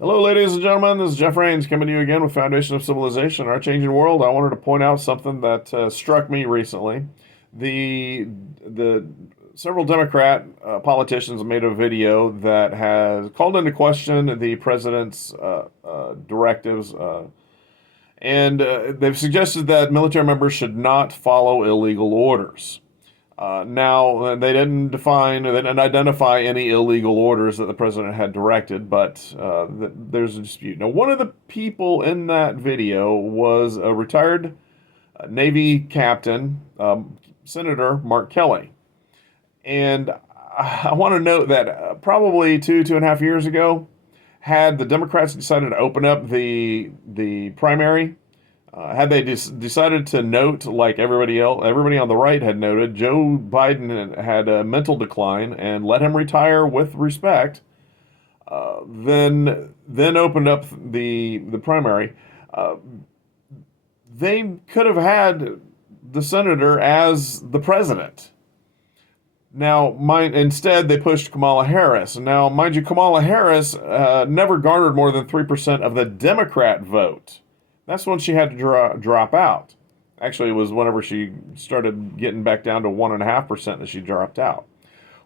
Hello, ladies and gentlemen. This is Jeff Rains coming to you again with Foundation of Civilization, Our Changing World. I wanted to point out something that struck me recently. The several Democrat politicians made a video that has called into question the president's directives, and they've suggested that military members should not follow illegal orders. Now, they didn't identify any illegal orders that the president had directed, but there's a dispute. Now, one of the people in that video was a retired Navy captain, Senator Mark Kelly. And I want to note that probably 2.5 years ago, had the Democrats decided to open up the primary, had they decided to note, like everybody else, everybody on the right had noted, Joe Biden had a mental decline and let him retire with respect, then opened up the primary. Uh, they could have had the senator as the president. Now, instead, they pushed Kamala Harris. Now, mind you, Kamala Harris never garnered more than 3% of the Democrat vote. That's when she had to drop out. Actually, it was whenever she started getting back down to 1.5% that she dropped out.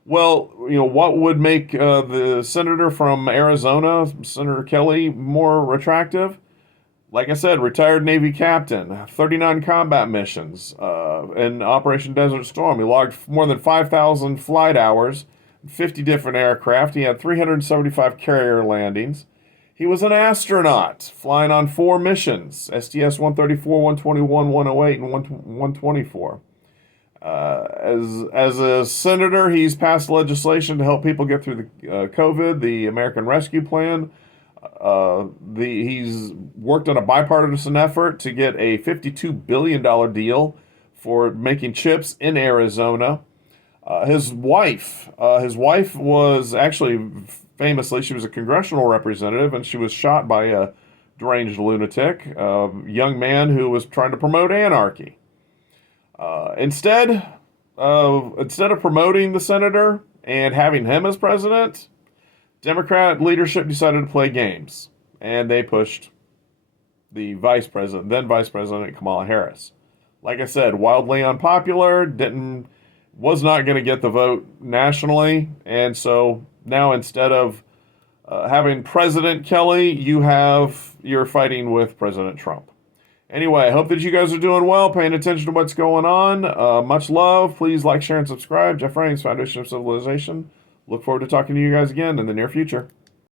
Well, what would make the senator from Arizona, Senator Kelly, more attractive? Like I said, retired Navy captain, 39 combat missions in Operation Desert Storm. He logged more than 5,000 flight hours, 50 different aircraft. He had 375 carrier landings. He was an astronaut flying on 4 missions: STS-134, 121, 108, and 124. As a senator, he's passed legislation to help people get through the COVID, the American Rescue Plan. He's worked on a bipartisan effort to get a $52 billion deal for making chips in Arizona. His wife was actually famously, she was a congressional representative, and she was shot by a deranged lunatic, a young man who was trying to promote anarchy. Instead of promoting the senator and having him as president, Democrat leadership decided to play games, and they pushed the then Vice President Kamala Harris. Like I said, wildly unpopular, was not going to get the vote nationally, and so now instead of having President Kelly, you're fighting with President Trump. Anyway, I hope that you guys are doing well, paying attention to what's going on. Much love. Please like, share, and subscribe. Jeff Rains, Foundation of Civilization. Look forward to talking to you guys again in the near future.